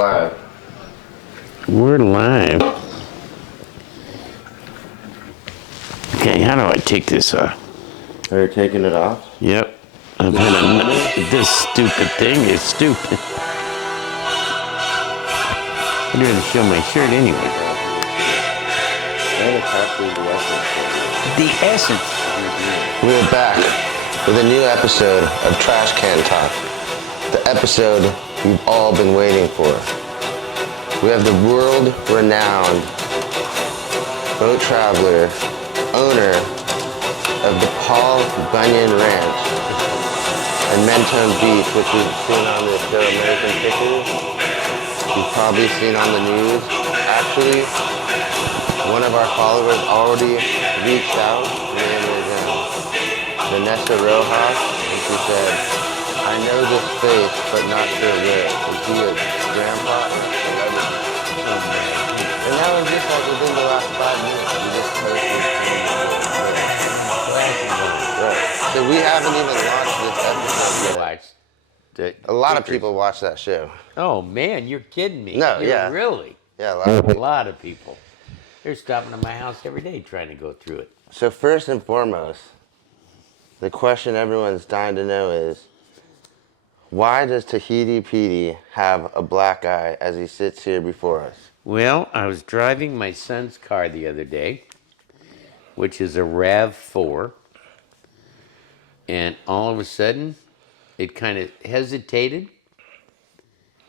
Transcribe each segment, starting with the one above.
live. We're live. Okay, how do I take this off? Are you taking it off? Yep. I've had this stupid thing is stupid. I'm going to show my shirt anyway. The essence. We're back with a new episode of Trash Can Talk. The episode we've all been waiting for. We have the world-renowned boat traveler, owner of the Bunyan Ranch and Mentone Beach, which you've seen on the show American Pickers. You've probably seen on the news. Actually, one of our followers already reached out. Her name is Vanessa Rojas, and she said, "I know this face, but not sure where. Is he a grandpa?" And that was just like within the last 5 minutes. We just posted. Right. So we haven't even launched this episode yet. A lot of people watch that show. Oh man, you're kidding me. No, yeah. Really? Yeah, A lot of people. They're stopping at my house every day trying to go through it. So first and foremost, the question everyone's dying to know is, why does Tahiti Petey have a black eye as he sits here before us? Well, I was driving my son's car the other day, which is a RAV4, and all of a sudden, it kind of hesitated.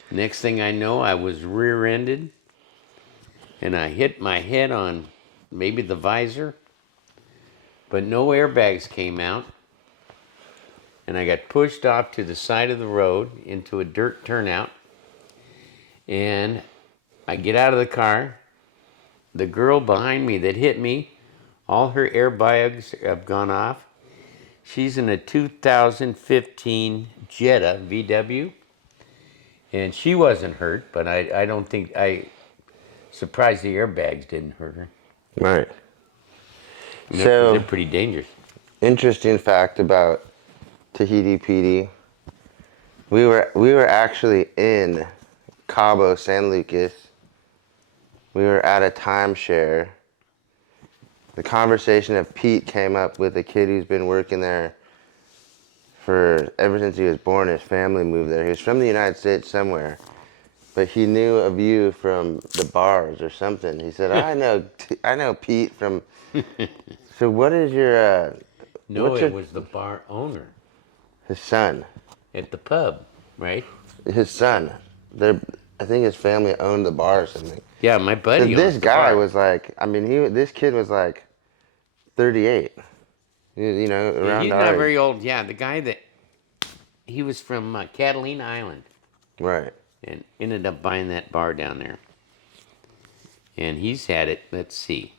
Next thing I know, I was rear-ended, and I hit my head on maybe the visor, but no airbags came out, and I got pushed off to the side of the road into a dirt turnout, and I get out of the car. The girl behind me that hit me, all her airbags have gone off. She's in a 2015 Jetta VW, and she wasn't hurt, but I don't think, surprised the airbags didn't hurt her. Right. They're pretty dangerous. Interesting fact about Tahiti Petey. We were actually in Cabo San Lucas. We were at a timeshare. The conversation of Pete came up with a kid who's been working there ever since he was born. His family moved there. He was from the United States somewhere, but he knew of you from the bars or something. He said, I know Pete from. So what is your? No, it was the bar owner. His son. At the pub, right? His son. I think his family owned the bar or something. Yeah, my buddy. So this guy was like, this kid was like 38. You know, around he's our not age. very old. Yeah, the guy he was from Catalina Island. Right. And ended up buying that bar down there. And he's had it, let's see.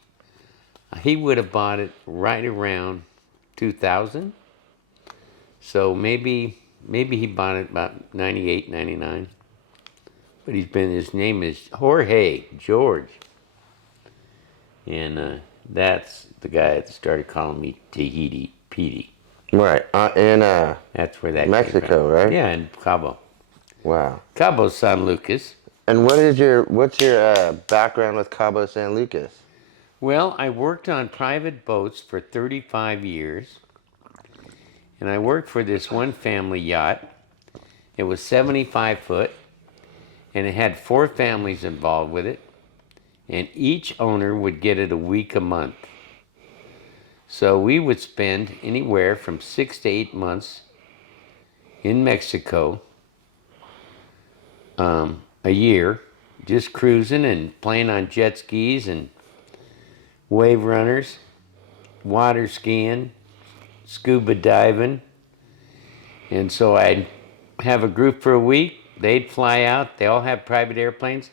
He would have bought it right around 2000. So maybe he bought it about 98, 99. But his name is Jorge George. And that's the guy that started calling me Tahiti Petey. Right. That's where that Mexico, came from. right? Yeah, in Cabo. Wow. Cabo San Lucas. And what's your background with Cabo San Lucas? Well, I worked on private boats for 35 years. And I worked for this one family yacht. It was 75 foot. And it had 4 families involved with it. And each owner would get it a week a month. So we would spend anywhere from 6 to 8 months in Mexico a year, just cruising and playing on jet skis and wave runners, water skiing, scuba diving. And so I'd have a group for a week. They'd fly out. They all have private airplanes.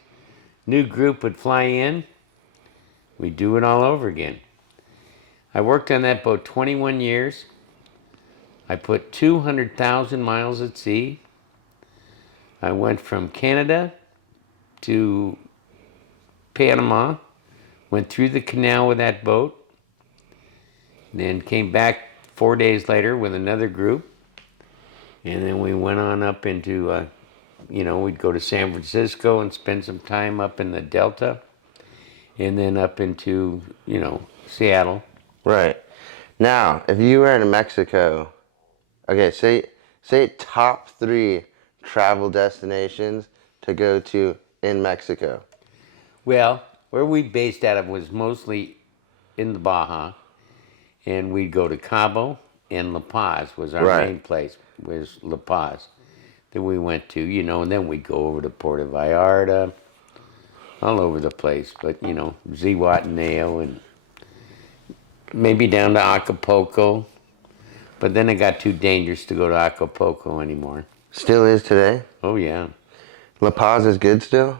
New group would fly in. We'd do it all over again. I worked on that boat 21 years. I put 200,000 miles at sea. I went from Canada to Panama, went through the canal with that boat, then came back 4 days later with another group, and then we went on up into we'd go to San Francisco and spend some time up in the Delta, and then up into, Seattle. Right. Now, if you were in Mexico, okay, say top 3 travel destinations to go to in Mexico. Well, where we based out of was mostly in the Baja, and we'd go to Cabo and La Paz was our Right. main place, was La Paz that we went to, and then we'd go over to Puerto Vallarta, all over the place, but, Zihuatanejo and maybe down to Acapulco, but then it got too dangerous to go to Acapulco anymore. Still is today? Oh, yeah. La Paz is good still?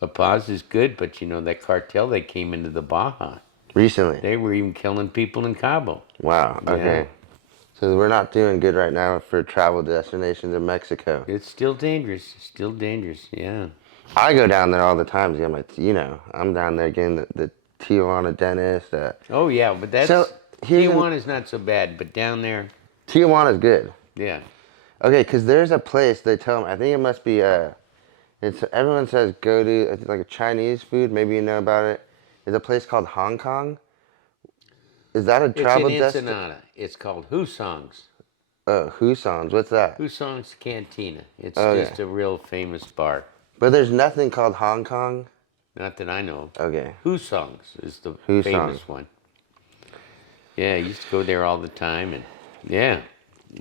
La Paz is good, but that cartel, they came into the Baja. Recently? They were even killing people in Cabo. Wow, okay. Yeah. So we're not doing good right now for travel destinations in Mexico. It's still dangerous. Still dangerous, yeah. I go down there all the time to get my, I'm down there getting the Tijuana dentist. Oh, yeah, but that's... So, Tijuana's not so bad, but down there... Tijuana's good. Yeah. Okay, because there's a place, they tell me, I think it must be, everyone says go to, it's like a Chinese food, maybe you know about it. There's a place called Hong Kong. Is that a travel It's in destination? Ensenada. It's called Husong's. Oh, Husong's, what's that? Husong's Cantina. It's Okay. just a real famous bar. But there's nothing called Hong Kong? Not that I know of. Okay. Husong's is the Husong. famous one. Yeah, I used to go there all the time, and yeah.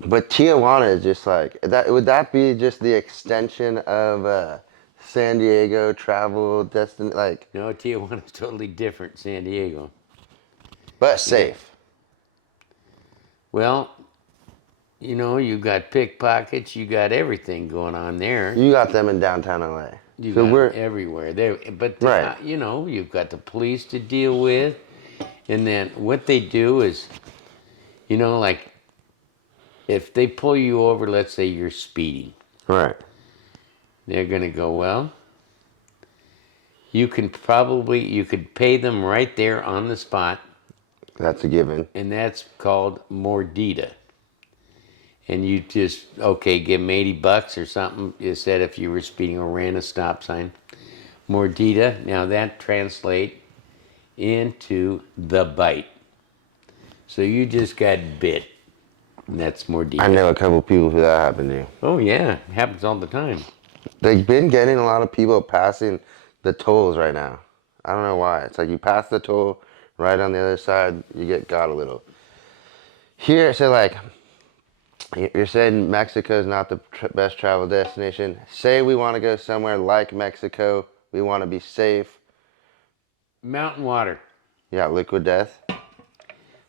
But Tijuana is just like that. Would that be just the extension of San Diego travel destination? Like, No, Tijuana's totally different, San Diego. but safe. Well, you got pickpockets, you got everything going on there. You got them in downtown LA. You So got we're everywhere there, but Right. you've got the police to deal with, and then what they do is, like if they pull you over, let's say you're speeding, right. they're gonna go, well, you could pay them right there on the spot, That's a given. and that's called mordida. And you just, okay, give them $80 or something. You said if you were speeding or ran a stop sign. Mordida, now that translates into the bite. So you just got bit. And that's mordida. I know a couple people who that happened to. Oh, yeah. It happens all the time. They've been getting a lot of people passing the tolls right now. I don't know why. It's like you pass the toll right on the other side, you get got a little. Here, so like, you're saying Mexico is not the best travel destination. Say we want to go somewhere like Mexico. We want to be safe. Mountain water. Yeah, liquid death.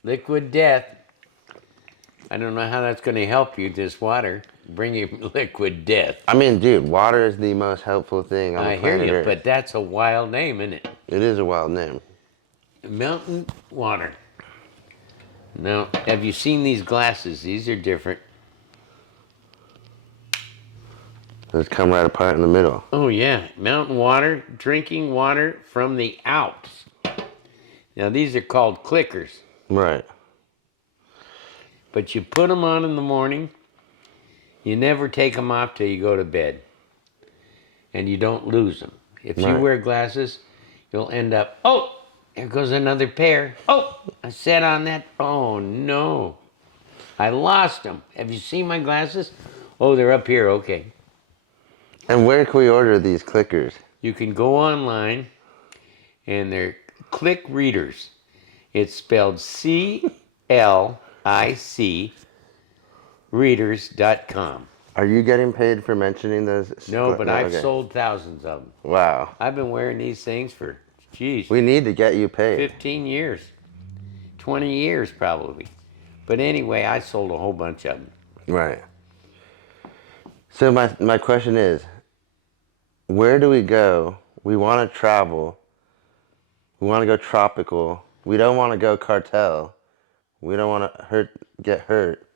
Liquid death. I don't know how that's going to help you, this water. Bring you liquid death. I mean, dude, water is the most helpful thing on the I hear planet you, Earth. but that's a wild name, isn't it? It is a wild name. Mountain water. Now, have you seen these glasses? These are different. Let's come right apart in the middle. Oh, yeah. Mountain water, drinking water from the Alps. Now, these are called clickers. Right. But you put them on in the morning. You never take them off till you go to bed. And you don't lose them. If you Right. wear glasses, you'll end up, oh, there goes another pair. Oh, I sat on that. Oh, no. I lost them. Have you seen my glasses? Oh, they're up here. Okay. And where can we order these clickers? You can go online, and they're Click Readers. It's spelled CLIC readers.com. Are you getting paid for mentioning those? No, but I've okay. sold thousands of them. Wow. I've been wearing these things for, geez, We need to get you paid. 15 years, 20 years probably. But anyway, I sold a whole bunch of them. Right. So my question is, where do we go? We want to travel. We want to go tropical. We don't want to go cartel. We don't want to get hurt.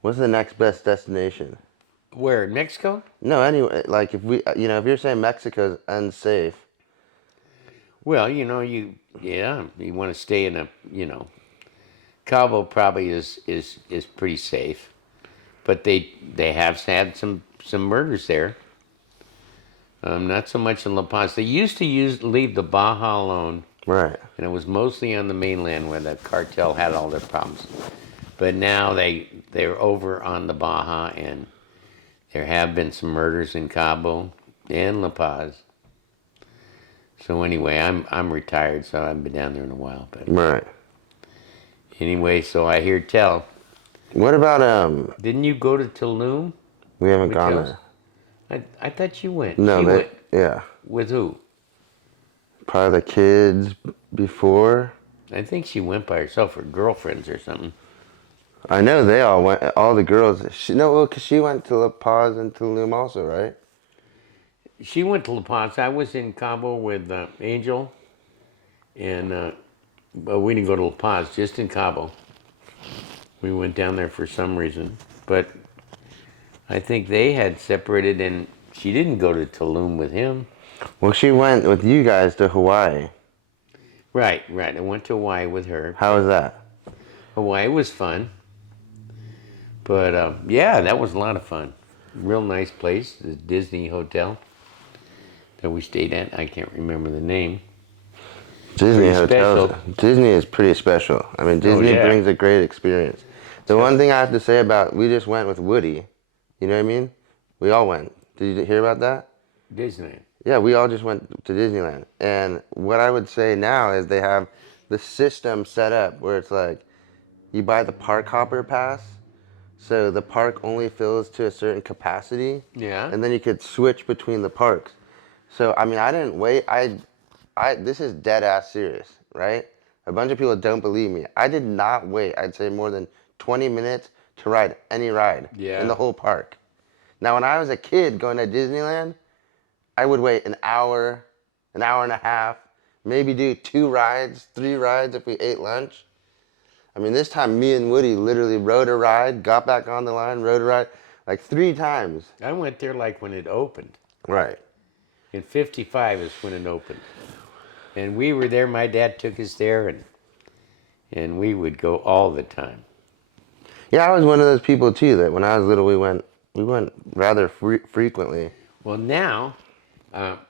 What's the next best destination? Where, in Mexico? No, anyway, like if if you're saying Mexico's unsafe. Well, you want to stay in Cabo probably is pretty safe. But they have had some murders there. Not so much in La Paz. They used to leave the Baja alone, Right. and it was mostly on the mainland where the cartel had all their problems. But now they're over on the Baja, and there have been some murders in Cabo and La Paz. So anyway, I'm retired, so I haven't been down there in a while. But Right. anyway, so I hear tell. What about Didn't you go to Tulum? we haven't with gone Kels? there. I thought you went. No, She went. yeah. With who? Probably the kids before. I think she went by herself or girlfriends or something. I know they all went. All the girls. Because she went to La Paz and Tulum also, right? She went to La Paz. I was in Cabo with Angel, and but we didn't go to La Paz, just in Cabo. We went down there for some reason, but I think they had separated, and she didn't go to Tulum with him. Well, she went with you guys to Hawaii. Right. I went to Hawaii with her. How was that? Hawaii was fun, but yeah, that was a lot of fun. Real nice place, the Disney hotel that we stayed at. I can't remember the name. Disney Pretty hotels. special. Disney is pretty special. I mean, Disney yeah. brings a great experience. The one thing I have to say about, we just went with Woody. You know what I mean? We all went. Did you hear about that? Disneyland. Yeah, we all just went to Disneyland. And what I would say now is they have the system set up where it's like you buy the park hopper pass. So the park only fills to a certain capacity. Yeah. And then you could switch between the parks. So, I mean, I didn't wait. This is dead ass serious, right? A bunch of people don't believe me. I did not wait, I'd say more than 20 minutes to ride any ride in the whole park. Now, when I was a kid going to Disneyland, I would wait an hour and a half, maybe do 2 rides, 3 rides if we ate lunch. I mean, this time me and Woody literally rode a ride, got back on the line, rode a ride, like 3 times. I went there like when it opened. Right. In 55 is when it opened. And we were there, my dad took us there, and we would go all the time. Yeah, I was one of those people too that when I was little we went rather frequently. Well, now,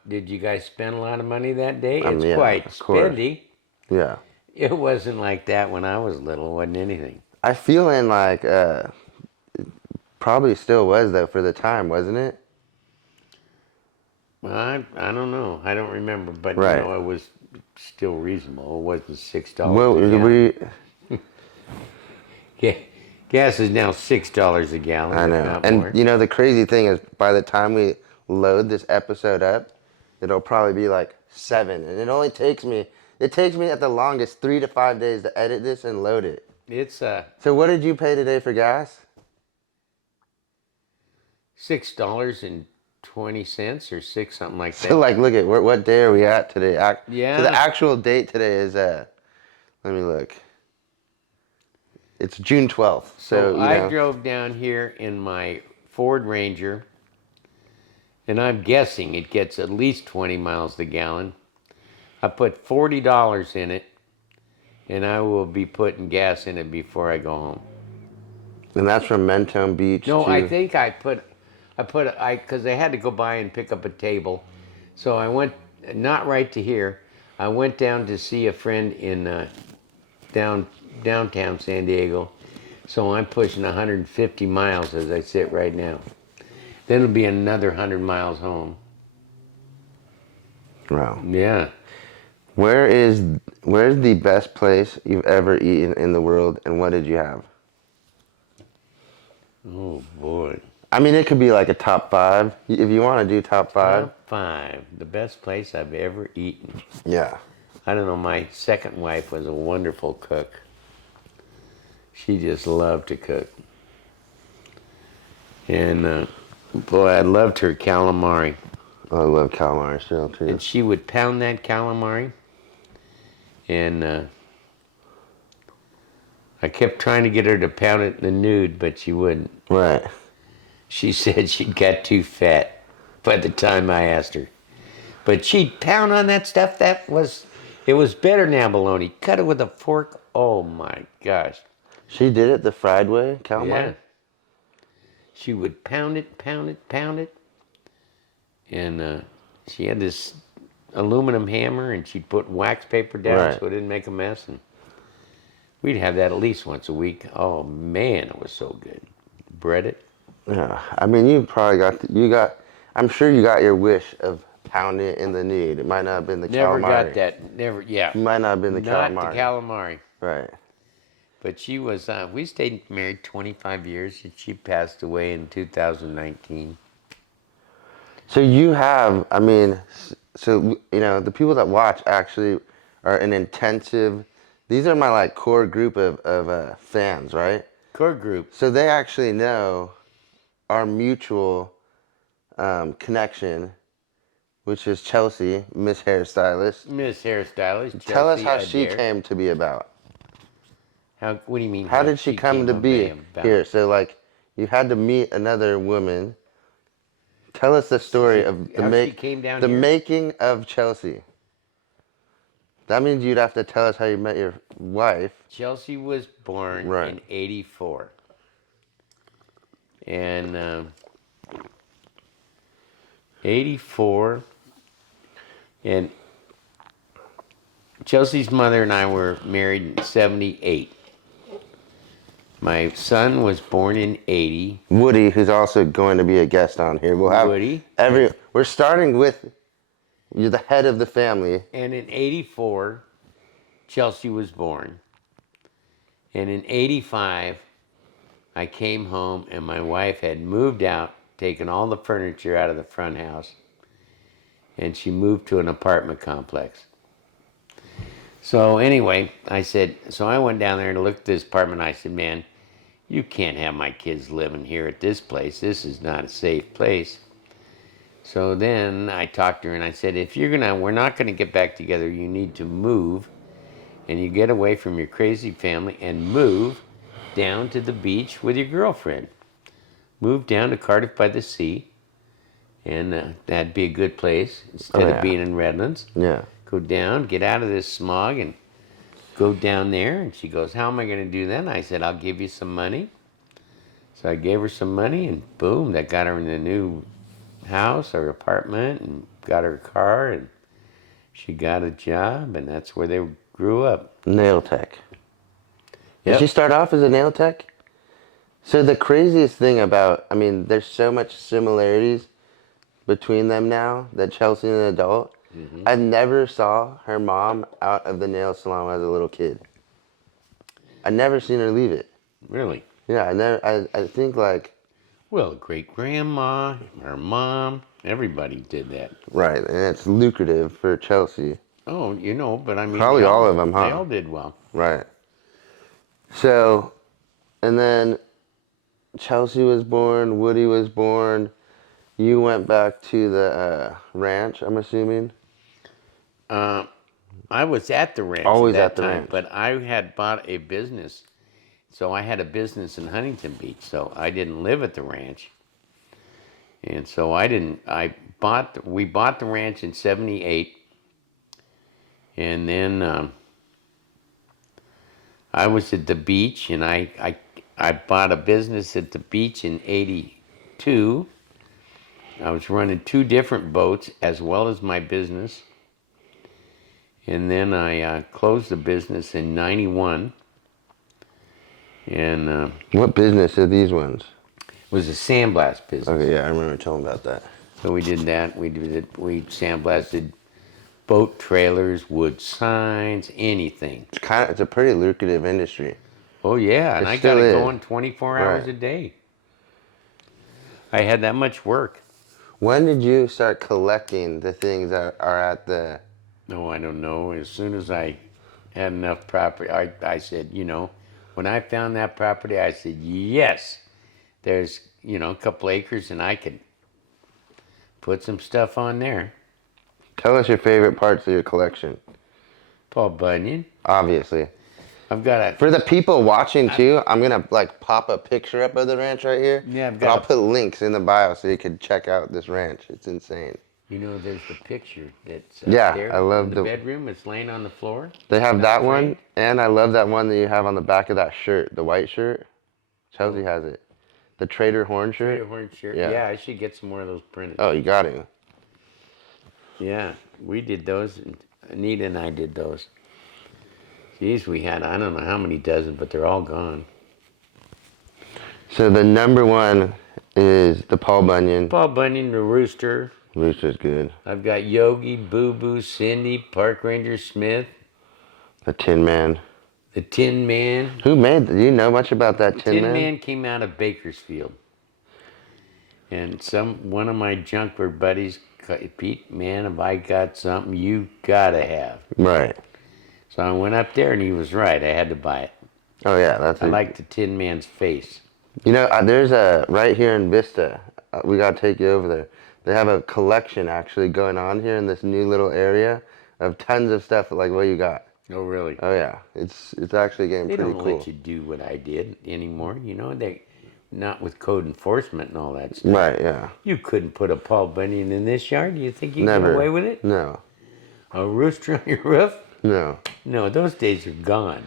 did you guys spend a lot of money that day? It's Yeah, quite of course. spendy. Yeah. It wasn't like that when I was little. It wasn't anything. I feel in like, probably still was though for the time, wasn't it? Well, I don't know. I don't remember, but Right. you know, it was still reasonable. It wasn't $6. Well, a gallon. we. Yeah, gas is now $6 a gallon. I if know. not And more. you know the crazy thing is, by the time we load this episode up, it'll probably be like 7, and it only takes me. It takes me at the longest 3 to 5 days to edit this and load it. It's So what did you pay today for gas? $6.20 or 6 something like that. So like, look at what day are we at today? Yeah. So the actual date today is let me look. It's June 12th. So I drove down here in my Ford Ranger, and I'm guessing it gets at least 20 miles a gallon. I put $40 in it, and I will be putting gas in it before I go home. And that's from Mentone Beach. No, to, I think because I had to go by and pick up a table. So I went, not right to here, I went down to see a friend in downtown San Diego. So I'm pushing 150 miles as I sit right now. Then it'll be another 100 miles home. Wow. Yeah. Where's the best place you've ever eaten in the world, and what did you have? Oh, boy. I mean, it could be like a top 5. If you want to do top 5. Top 5. The best place I've ever eaten. Yeah. I don't know, my second wife was a wonderful cook. She just loved to cook. And, boy, I loved her calamari. Oh, I love calamari still, too. And she would pound that calamari. And I kept trying to get her to pound it in the nude, but she wouldn't. Right. She said she got too fat by the time I asked her. But she'd pound on that stuff. It was better than abalone. Cut it with a fork. Oh, my gosh. She did it the fried way, calamari? Yeah. She would pound it. And she had this aluminum hammer, and she'd put wax paper down Right. so it didn't make a mess. And we'd have that at least once a week. Oh man, it was so good. Bread it. Yeah, I mean, you probably I'm sure you got your wish of pounding it in the nude. It might not have been the Never calamari. got that. Never. Yeah. It might not have been the Not calamari. the calamari. Right. But she was. We stayed married 25 years, and she passed away in 2019. So you have, I mean, so, you know, the people that watch actually are an intensive, these are my like core group of fans, right? Core group. So they actually know our mutual connection, which is Chelsea, Miss Hairstylist. Miss Hairstylist. Tell us Chelsea how she Adair. came to be about. How? What do you mean? How did she come to be here? So like, you had to meet another woman. Tell us the story of she came down the here? making of Chelsea. That means you'd have to tell us how you met your wife. Chelsea was born Right. in '84, and '84, and Chelsea's mother and I were married in '78. My son was born in '80. Woody, who's also going to be a guest on here. We'll have Woody. We're starting with you're the head of the family. And in '84, Chelsea was born. And in '85, I came home and my wife had moved out, taken all the furniture out of the front house, and she moved to an apartment complex. So anyway, so I went down there to look at this apartment. I said, man, you can't have my kids living here at this place. This is not a safe place. So then I talked to her and I said, we're not gonna get back together, you need to move, and you get away from your crazy family and move down to the beach with your girlfriend. Move down to Cardiff by the Sea, and that'd be a good place instead of being in Redlands. Yeah. Go down, get out of this smog, and go down there. And she goes, how am I going to do that? And I said, I'll give you some money. So I gave her some money, and boom, that got her in the new house or apartment, and got her a car, and she got a job, and that's where they grew up. Nail tech. Did Yep. she start off as a nail tech? So the craziest thing about, I mean, there's so much similarities between them now that Chelsea and an adult. Mm-hmm. I never saw her mom out of the nail salon as a little kid. I never seen her leave it. Really? Yeah, I think like... Well, great-grandma, her mom, everybody did that. Right, and it's lucrative for Chelsea. Oh, but I mean... Probably all of them, huh? They all did well. Right. So, and then Chelsea was born, Woody was born. You went back to the ranch, I'm assuming? I was at the ranch Always at that at the time, ranch. but I had bought a business. So I had a business in Huntington Beach, so I didn't live at the ranch. And so we bought the ranch in '78. And then I was at the beach, and I bought a business at the beach in '82. I was running 2 different boats as well as my business. And then I closed the business in '91. And What business are these ones? it was a sandblast business. Okay, yeah, I remember telling about that. So we did that. We sandblasted boat trailers, wood signs, anything. It's a pretty lucrative industry. Oh yeah, and It I got still it is. going 24 hours Right. a day. I had that much work. When did you start collecting the things that are at the... No, I don't know. As soon as I had enough property, I said, when I found that property, I said, yes, there's, a couple acres and I could put some stuff on there. Tell us your favorite parts of your collection. Paul Bunyan. Obviously. I've got For the people watching too, I'm going to pop a picture up of the ranch right here. Yeah, I've But I'll got put links in the bio so you can check out this ranch. It's insane. there's the picture that's Yeah, there I love in the bedroom. It's laying on the floor. They have that That's one, great. and I love that one that you have on the back of that shirt, the white shirt. Chelsea has it. The Trader Horn shirt. Trader Horn shirt. Yeah. Yeah, I should get some more of those printed. Oh, you got to. Yeah, we did those. Anita and I did those. Geez, we had, I don't know how many dozen, but they're all gone. So the number one is the Paul Bunyan. Paul Bunyan, the Rooster. Rooster's good. I've got Yogi, Boo Boo, Cindy, Park Ranger Smith. The Tin Man. The Tin Man. Who made? Do you know much about that Tin Man? Tin Man came out of Bakersfield. And one of my junkyard buddies, Pete, man, if I got something you gotta have. Right. So I went up there and he was right. I had to buy it. Oh yeah, I like the Tin Man's face. You know, there's a right here in Vista. We gotta take you over there. They have a collection actually going on here in this new little area of tons of stuff like what you got. Oh really? Oh yeah, it's actually getting They pretty don't cool. let you do what I did anymore. You know, they not with code enforcement and all that stuff. Right. Yeah. You couldn't put a Paul Bunyan in this yard. Do you think you Never. get away with it? No. A rooster on your roof? No. No, those days are gone.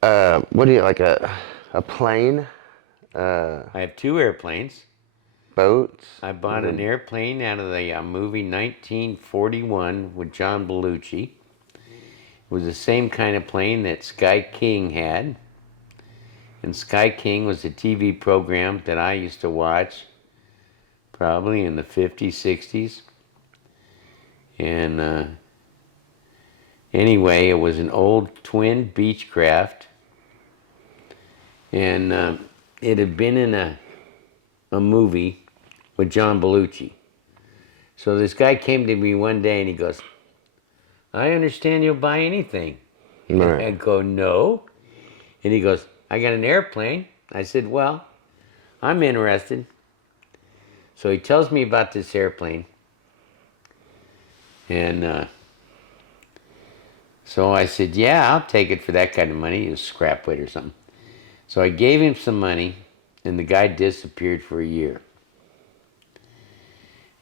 What do you like a plane? I have 2 airplanes. Boats? I bought an airplane out of the movie 1941 with John Belushi. It was the same kind of plane that Sky King had. And Sky King was a TV program that I used to watch probably in the 50s, 60s. And anyway, it was an old twin Beechcraft. And it had been in a movie with John Belushi. So this guy came to me one day and he goes, I understand you'll buy anything. Right. I go, no. And he goes, I got an airplane. I said, well, I'm interested. So he tells me about this airplane. And so I said, yeah, I'll take it for that kind of money. It was scrap weight or something. So I gave him some money, and the guy disappeared for a year.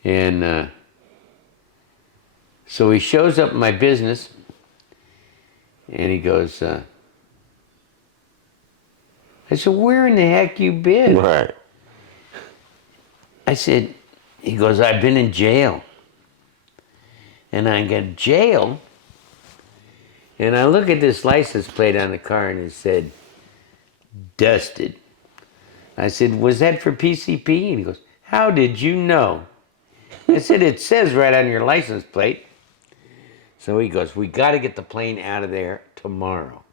And so he shows up in my business, and he goes, I said, where in the heck you been? Right. I said, he goes, I've been in jail. And I got jail, and I look at this license plate on the car, and it said, dusted. I said, was that for PCP? And he goes, how did you know? I said, it says right on your license plate. So he goes, we got to get the plane out of there tomorrow.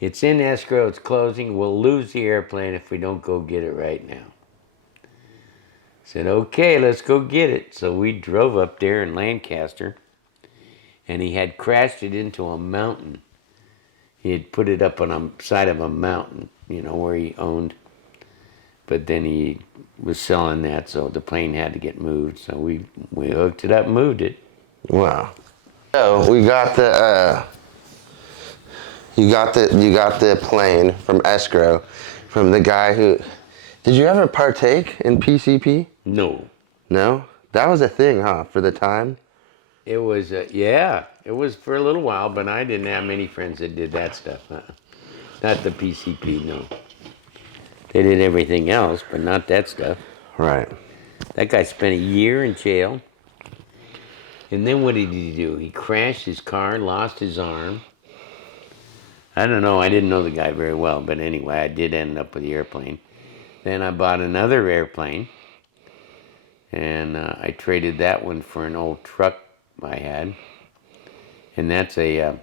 It's in escrow, it's closing, we'll lose the airplane if we don't go get it right now. I said, okay, let's go get it. So we drove up there in Lancaster, and he had crashed it into a mountain. He had put it up on the side of a mountain, you know, where he owned. But then he was selling that, so the plane had to get moved. So we hooked it up and moved it. Wow. So we got the you got the plane from escrow from the guy who. Did you ever partake in PCP? No. No? That was a thing, huh, for the time? It was, yeah, it was for a little while, but I didn't have many friends that did that stuff. Not the PCP, no. They did everything else, but not that stuff. Right. That guy spent a year in jail. And then what did he do? He crashed his car, lost his arm. I don't know, I didn't know the guy very well, but anyway, I did end up with the airplane. Then I bought another airplane, and I traded that one for an old truck I had. And that's a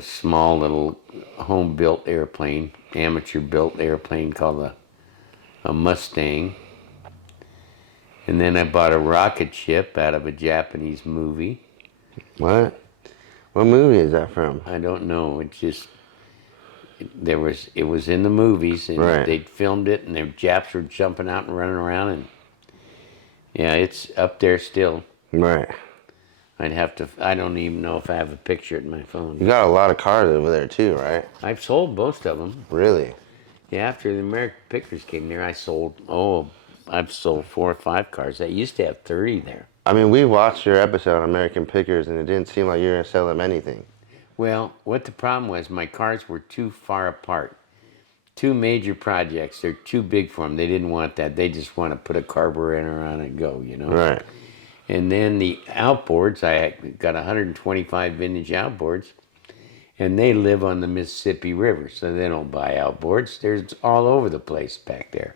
small little home-built airplane, amateur-built airplane called a Mustang. And then I bought a rocket ship out of a Japanese movie. What? What movie is that from? I don't know. It was in the movies, and Right. they filmed it, and the Japs were jumping out and running around, and yeah, it's up there still. Right. I don't even know if I have a picture in my phone. You got a lot of cars over there too, right? I've sold most of them. Really? Yeah, after the American Pickers came there, I've sold 4 or 5 cars. I used to have 30 there. I mean, we watched your episode on American Pickers, and it didn't seem like you were going to sell them anything. Well, what the problem was, my cars were too far apart. 2 major projects. They're too big for them. They didn't want that. They just want to put a carburetor on and go, you know? Right. And then the outboards, I got 125 vintage outboards, and they live on the Mississippi River, so they don't buy outboards. There's all over the place back there.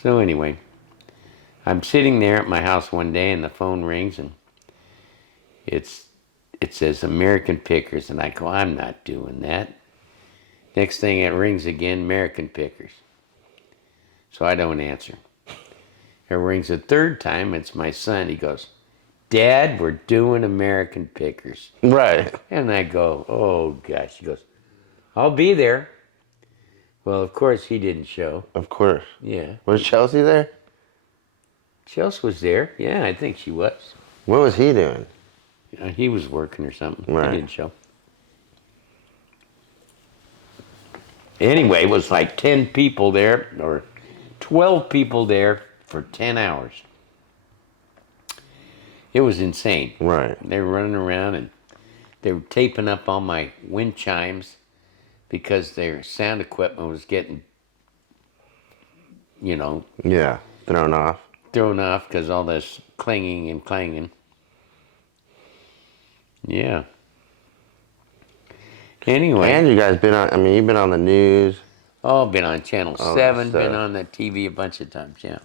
So anyway, I'm sitting there at my house one day, and the phone rings, and it says American Pickers, and I go, I'm not doing that. Next thing it rings again, American Pickers. So I don't answer. It rings a third time, it's my son. He goes, Dad, we're doing American Pickers. Right. And I go, oh gosh. He goes, I'll be there. Well, of course he didn't show. Of course. Yeah. Was Chelsea there? Chelsea was there. Yeah, I think she was. What was he doing? He was working or something. Right. He didn't show. Anyway, it was like 10 people there, or 12 people there for 10 hours. It was insane. Right. They were running around, and they were taping up all my wind chimes because their sound equipment was getting, Yeah, thrown off. thrown off because all this clanging and clanging. Yeah. Anyway. And you guys you've been on the news. Oh, been on Channel Oh, 7, so- been on the TV a bunch of times, yeah.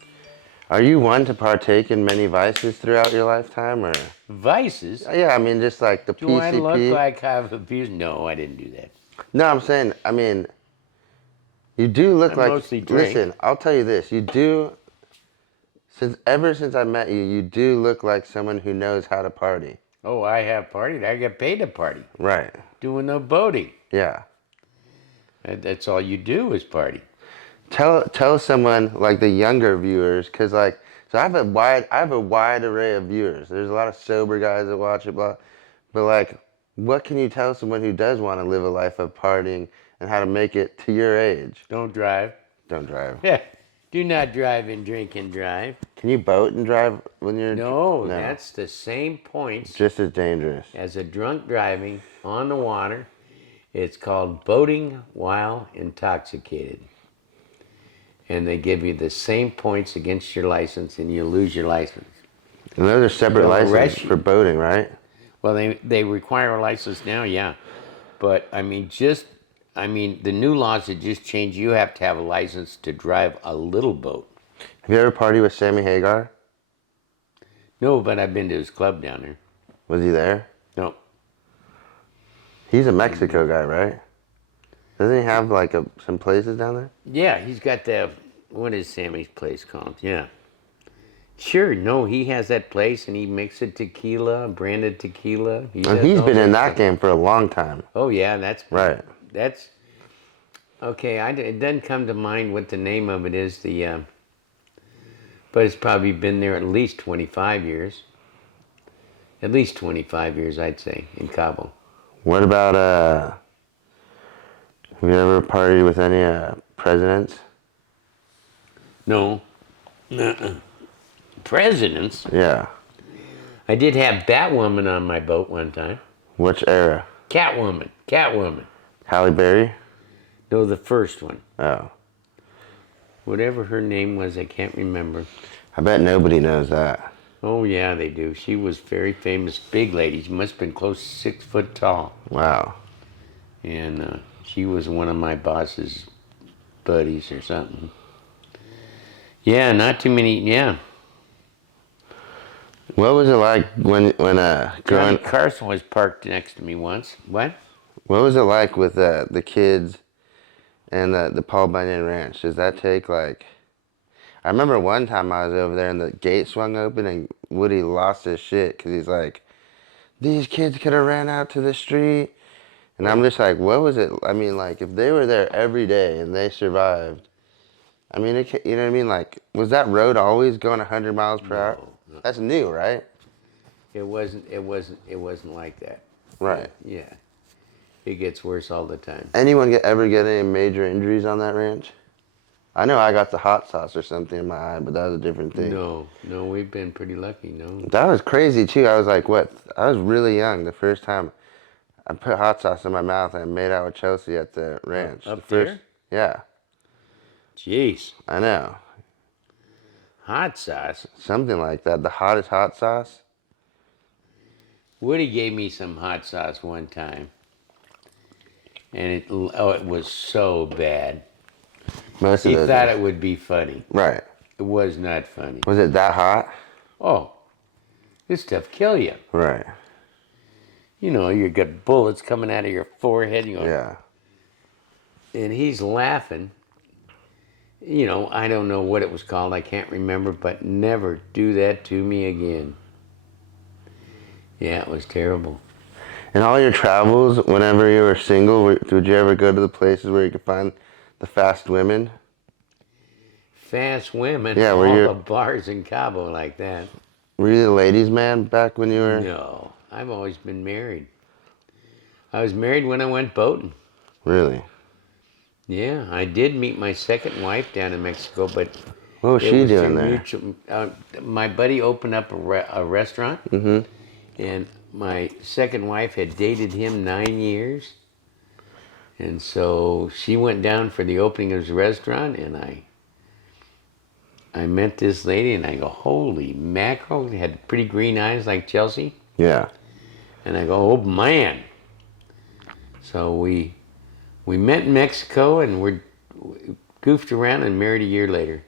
Are you one to partake in many vices throughout your lifetime, or? Vices? Yeah, just like the Do PCP. I look like I've abused? No, I didn't do that. No, I'm saying, you do look I like. mostly drink. Listen, I'll tell you this: you do. Ever since I met you, you do look like someone who knows how to party. Oh, I have partied. I get paid to party. Right. Doing the boating. Yeah. That's all you do is party. Tell someone like the younger viewers, because so I have a wide array of viewers. There's a lot of sober guys that watch it, but what can you tell someone who does want to live a life of partying and how to make it to your age? Don't drive. Don't drive. Yeah. Do not drive and drink and drive. Can you boat and drive when you're? No, that's the same points Just as dangerous. as a drunk driving on the water. It's called boating while intoxicated. And they give you the same points against your license, and you lose your license. And those are separate They'll arrest licenses you. for boating, right? Well, they require a license now, yeah. But, the new laws that just changed, you have to have a license to drive a little boat. Have you ever partied with Sammy Hagar? No, but I've been to his club down there. Was he there? No. He's a Mexico guy, right? Doesn't he have some places down there? Yeah, he's got what is Sammy's place called? Yeah. Sure, no, he has that place, and he mixes tequila, branded tequila. And he's been in that game for a long time. Oh, yeah, that's... Right. That's... Okay, it doesn't come to mind what the name of it is, but it's probably been there at least 25 years. At least 25 years, I'd say, in Cabo. What about, have you ever partied with any presidents? No. Nuh-uh. Presidents? Yeah. I did have Batwoman on my boat one time. Which era? Catwoman. Halle Berry? No, the first one. Oh. Whatever her name was, I can't remember. I bet nobody knows that. Oh, yeah, they do. She was very famous, big lady. She must have been close to 6 foot tall. Wow. And she was one of my boss's buddies or something. Yeah, not too many, yeah. What was it like when Johnny growing? Carson was parked next to me once. What? What was it like with the kids and the Paul Bunyan Ranch? Does that take I remember one time I was over there and the gate swung open and Woody lost his shit because he's like, these kids could have ran out to the street. And I'm just like, what was it? If they were there every day and they survived, you know what I mean? Was that road always going 100 miles per hour? No. That's new, right? It wasn't like that. Right. Yeah. It gets worse all the time. Anyone ever get any major injuries on that ranch? I know I got the hot sauce or something in my eye, but that was a different thing. No, we've been pretty lucky, no. That was crazy too. I was like, what? I was really young the first time I put hot sauce in my mouth and I made out with Chelsea at the ranch. Up there? Yeah, Jeez. I know. Hot sauce? Something like that. The hottest hot sauce. Woody gave me some hot sauce one time. And it was so bad. Most of He those. thought it would be funny. Right. It was not funny. Was it that hot? Oh, this stuff kill you. Right. You know, you got bullets coming out of your forehead. You go, Yeah. and he's laughing. You know, I don't know what it was called. I can't remember, but never do that to me again. Yeah, it was terrible. In all your travels, whenever you were single, would you ever go to the places where you could find the fast women? Fast women, Yeah, all the bars in Cabo like that. Were you the ladies' man back when you were? No, I've always been married. I was married when I went boating. Really? Yeah, I did meet my second wife down in Mexico, but What was she doing there? mutual, my buddy opened up a restaurant, and my second wife had dated him 9 years, and so she went down for the opening of his restaurant, and I met this lady, and I go, holy mackerel, had pretty green eyes like Chelsea. Yeah. And I go, oh man. So we met in Mexico, and we goofed around and married a year later.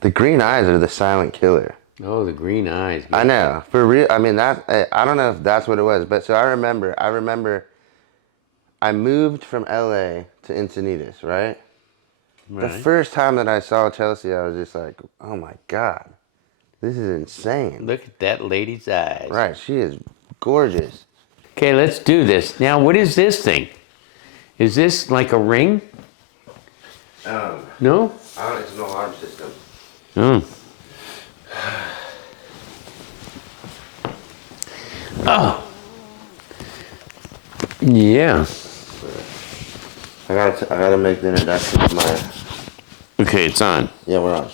The green eyes are the silent killer. Oh, the green eyes. I know. For real. I mean, I don't know if that's what it was, but so I remember I moved from LA to Encinitas, right? The first time that I saw Chelsea, I was just like, oh my God, this is insane. Look at that lady's eyes. Right, she is gorgeous. Okay, let's do this. Now, what is this thing? Is this like a ring? No? It's an alarm system. Oh. Oh. Yeah. I gotta make the introduction to my. Okay, it's on. Yeah, we're on.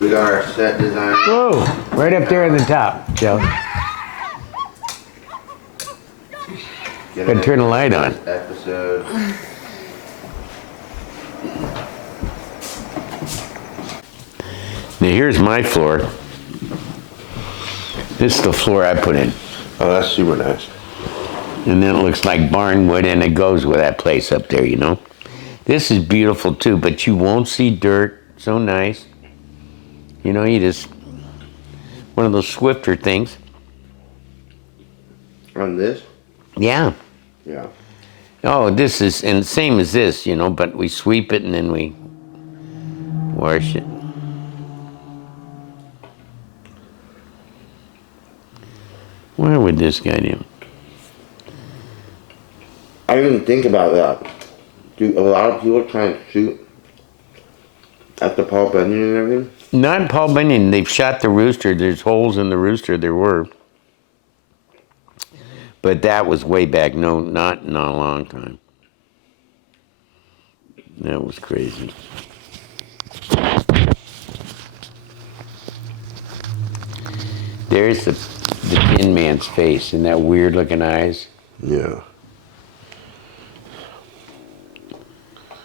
We got our set design. Whoa! Right up there on the top, Joe. Gotta turn the light on. Episode. Now here's my floor. This is the floor I put in. Oh, that's super nice. And then it looks like barnwood, and it goes with that place up there, you know. This is beautiful too, but you won't see dirt. So nice. You know, you just, one of those Swifter things. On this? Yeah. Yeah. Oh, this is, and same as this, you know, but we sweep it and then we wash it. Where would this guy do? I didn't think about that. Do a lot of people try and shoot at the Paul Bunyan and everything? Not Paul Bunyan. They've shot the rooster. There's holes in the rooster. There were. But that was way back. No, not in a long time. That was crazy. There's the Tin Man's face and that weird looking eyes. Yeah.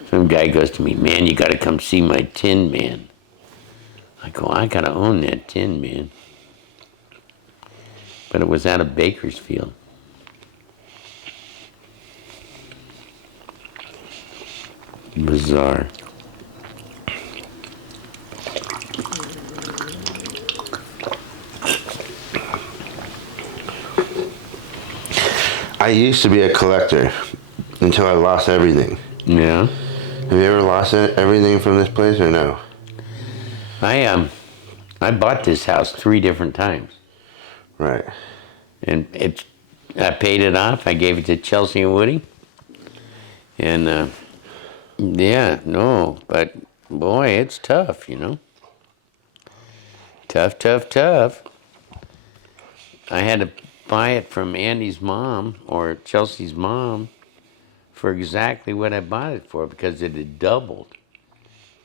Some guy goes to me, man, you gotta come see my Tin Man. I go, I gotta own that Tin Man. But it was out of Bakersfield. Bizarre. I used to be a collector until I lost everything. Yeah. Have you ever lost everything from this place or no? I bought this house 3 different times. Right. And I paid it off. I gave it to Chelsea and Woody. And yeah, no, but boy, it's tough, you know. Tough, tough, tough. I had to buy it from Andy's mom or Chelsea's mom for exactly what I bought it for because it had doubled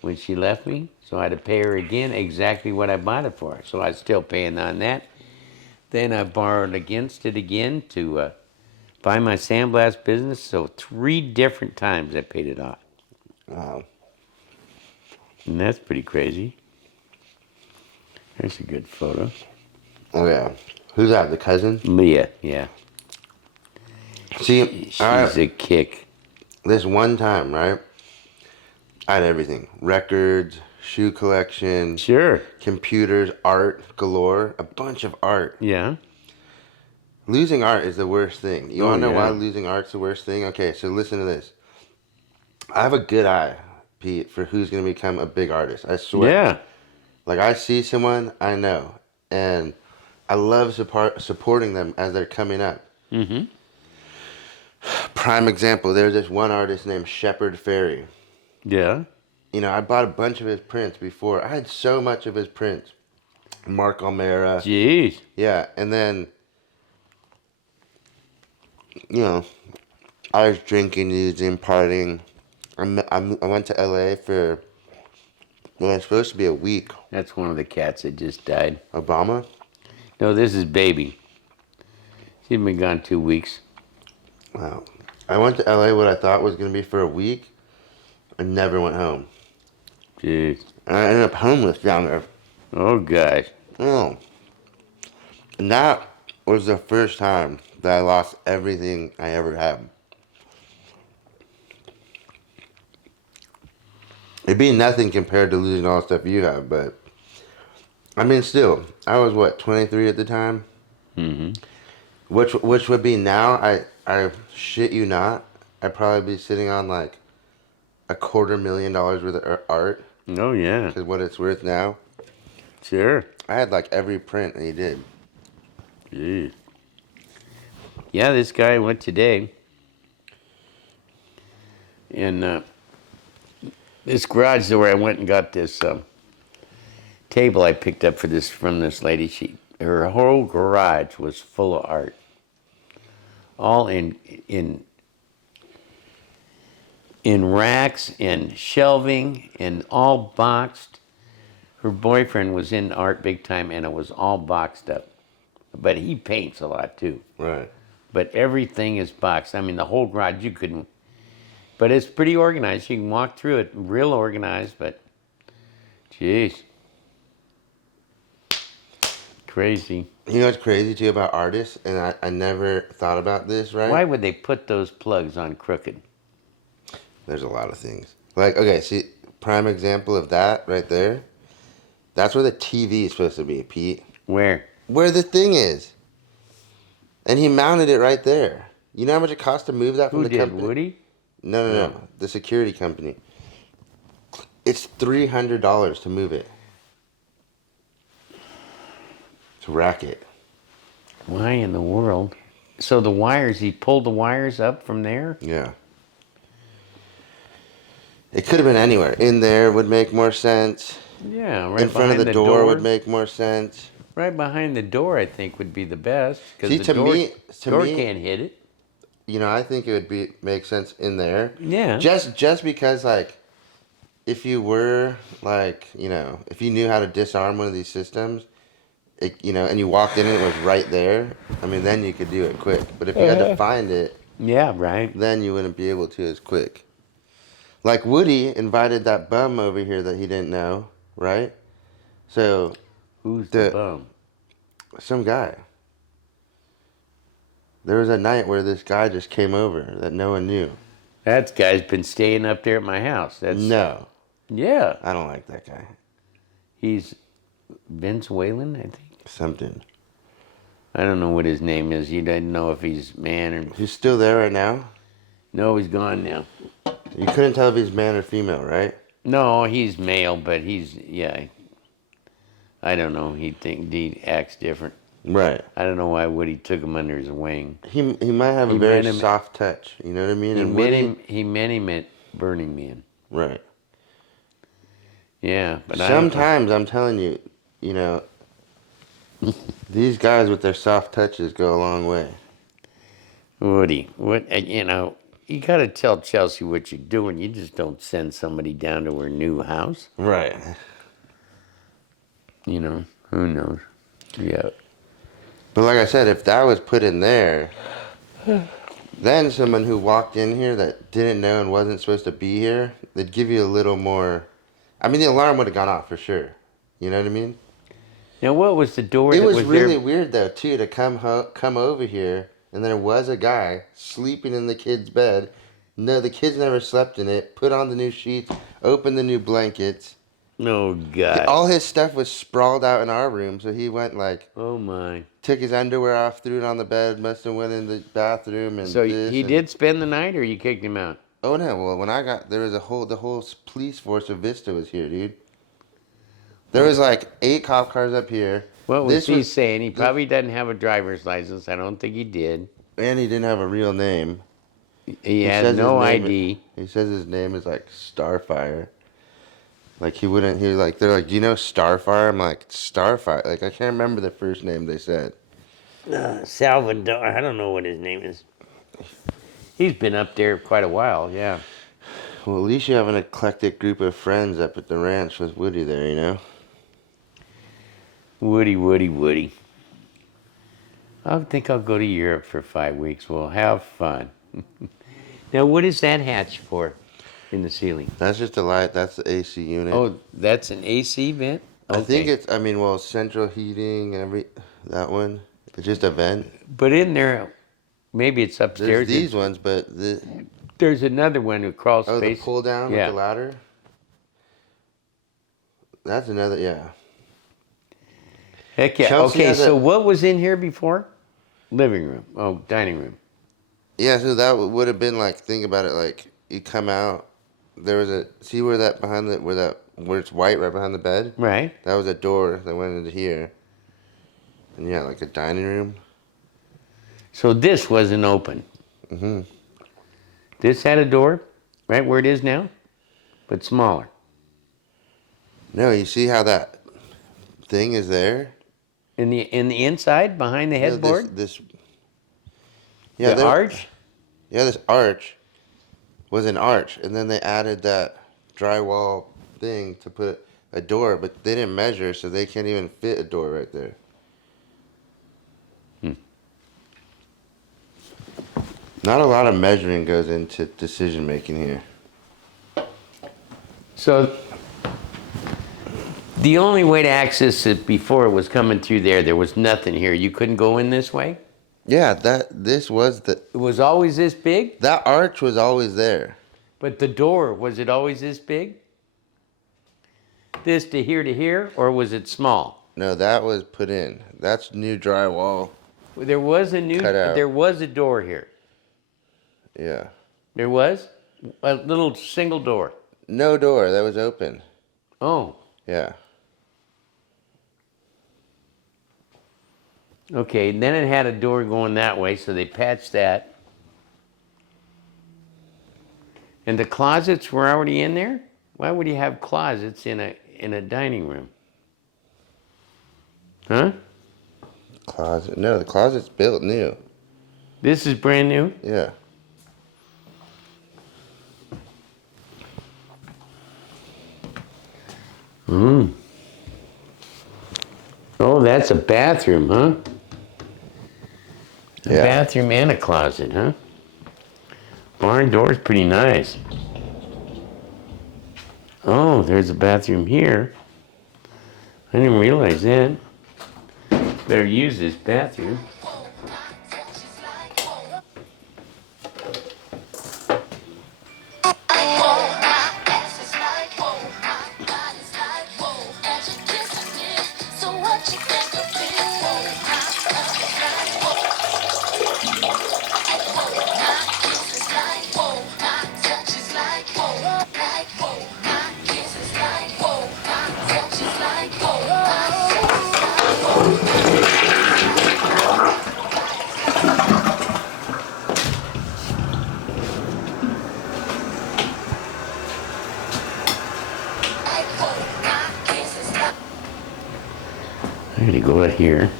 when she left me. So I had to pay her again exactly what I bought it for. So I was still paying on that. Then I borrowed against it again to buy my sandblast business. So 3 different times I paid it off. Wow. And that's pretty crazy. There's a good photo. Oh yeah. Who's that? The cousin? Leah, yeah. See, She's a kick. this one time, right? I had everything: records, shoe collection, Sure. computers, art galore, a bunch of art. Yeah. Losing art is the worst thing. You Oh, want to know why yeah. losing art's the worst thing? Okay, so listen to this. I have a good eye, Pete, for who's going to become a big artist. I swear. Yeah. Like, I see someone, I know. And I love supporting them as they're coming up. Mm-hmm. Prime example, there's this one artist named Shepard Fairey. Yeah. You know, I bought a bunch of his prints before. I had so much of his prints. Mark Almera. Jeez. Yeah, and then, you know, I was drinking, using, partying. I went to LA for, well, it's supposed to be a week. That's one of the cats that just died. Obama? No, this is Baby. She's been gone 2 weeks. Wow. I went to LA what I thought was going to be for a week. I never went home. Jeez. And I ended up homeless down there. Oh, gosh. Oh. And that was the first time that I lost everything I ever had. It'd be nothing compared to losing all the stuff you have, but I mean, still, I was what, 23 at the time, Mm-hmm. which would be now. I shit you not, I'd probably be sitting on like $250,000 worth of art, Oh, yeah. because what it's worth now. Sure. I had like every print that he did. Jeez. Yeah, this guy went today. And this garage door, I went and got this table I picked up from this lady. Her whole garage was full of art, all in racks and shelving and all boxed. Her boyfriend was in art big time, and it was all boxed up. But he paints a lot too. Right. But everything is boxed. I mean, the whole garage, you couldn't. But it's pretty organized. You can walk through it, real organized, but jeez. Crazy. You know what's crazy too about artists, and I never thought about this, right? Why would they put those plugs on crooked? There's a lot of things. Like, okay, see, prime example of that right there. That's where the TV is supposed to be, Pete. Where? Where the thing is. And he mounted it right there. You know how much it cost to move that from Who the did? company? Woody? No. The security company. It's $300 to move it. To rack it. Why in the world? So the wires, he pulled the wires up from there? Yeah. It could have been anywhere. In there would make more sense. Yeah, right In front of behind the door would make more sense. Right behind the door, I think, would be the best. See, Because the door me, can't hit it. you know, I think it would make sense in there. Yeah. Just because, like, if you were, like, you know, if you knew how to disarm one of these systems, you know, and you walked in and it was right there, I mean, then you could do it quick. But if you had to find it, Yeah, right. then you wouldn't be able to as quick. Like, Woody invited that bum over here that he didn't know, right? So, Who's the bum? some guy. There was a night where this guy just came over that no one knew. That guy's been staying up there at my house. No. Yeah. I don't like that guy. He's Vince Whalen, I think. Something. I don't know what his name is. You didn't know if he's man or... He's still there right now? No, he's gone now. You couldn't tell if he's man or female, right? No, he's male, but yeah. I don't know. He acts different. Right. I don't know why Woody took him under his wing. He might have a very soft touch. You know what I mean? He met him at Burning Man. Right. Yeah, but sometimes I'm telling you, you know, these guys with their soft touches go a long way. Woody, you know, you got to tell Chelsea what you're doing. You just don't send somebody down to her new house. Right. You know, who knows? Yeah. But like I said, if that was put in there, then someone who walked in here that didn't know and wasn't supposed to be here, they'd give you a little more. I mean, the alarm would have gone off for sure. You know what I mean? Now, what was the door It that was was really there? weird though too to come over here, and there was a guy sleeping in the kid's bed. No, the kids never slept in it. Put on the new sheets, opened the new blankets. Oh, God. All his stuff was sprawled out in our room, so he went like Oh, my. took his underwear off, threw it on the bed, must have went in the bathroom and So this he and did spend the night, or you kicked him out? oh no, well when I got there was the whole police force of Vista was here, dude. There was like 8 cop cars up here. What was he saying? He this- probably doesn't have a driver's license. I don't think he did. and he didn't have a real name. He had says no his name- ID. He says his name is like Starfire. Like he wouldn't. He like they're like, do you know Starfire? I'm like Starfire. Like I can't remember the first name they said. Salvador. I don't know what his name is. He's been up there quite a while, yeah. Well, at least you have an eclectic group of friends up at the ranch with Woody there, you know. Woody. I think I'll go to Europe for 5 weeks. We'll have fun. Now, what is that hatch for in the ceiling? That's just a light. That's the AC unit. Oh, that's an AC vent? I think Okay. it's. I mean, well, central heating. That one. It's just a vent. But in there, maybe it's There's upstairs. these ones, but There's another one who crawls the space. pull down Yeah. with the ladder. That's another. Yeah. Heck yeah. Chelsea Okay, has so what was in here before? Living room. Oh, dining room. Yeah, so that would have been like, think about it, like you come out, there was a, see where that behind the, where it's white right behind the bed? Right. That was a door that went into here. And yeah, like a dining room. So this wasn't open. Mm-hmm. This had a door, right where it is now, but smaller. No, you see how that thing is there? In the inside, behind the No, headboard, this yeah, the arch. Yeah, this arch was an arch, and then they added that drywall thing to put a door, but they didn't measure, so they can't even fit a door right there. Not a lot of measuring goes into decision making here. So the only way to access it before it was coming through there. There was nothing here. You couldn't go in this way. Yeah, this was It was always this big, that arch was always there. but the door, was it always this big? This to here, or was it small? No, that was put in. That's new drywall. There was a Cut out. there was a door here. Yeah. There was a little single door. No door, that was open. Oh, Yeah. okay. Then it had a door going that way, so they patched that. And the closets were already in there? Why would you have closets in a dining room? Huh? Closet. No, the closet's built new. This is brand new? Yeah. Oh, that's a bathroom, huh? A Yeah. bathroom and a closet, huh? Barn door's pretty nice. Oh, there's a bathroom here. I didn't realize that. Better use this bathroom. I'm gonna go out here.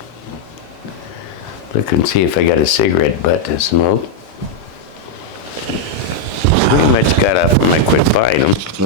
Look and see if I got a cigarette butt to smoke. Pretty much got up when I quit buying them.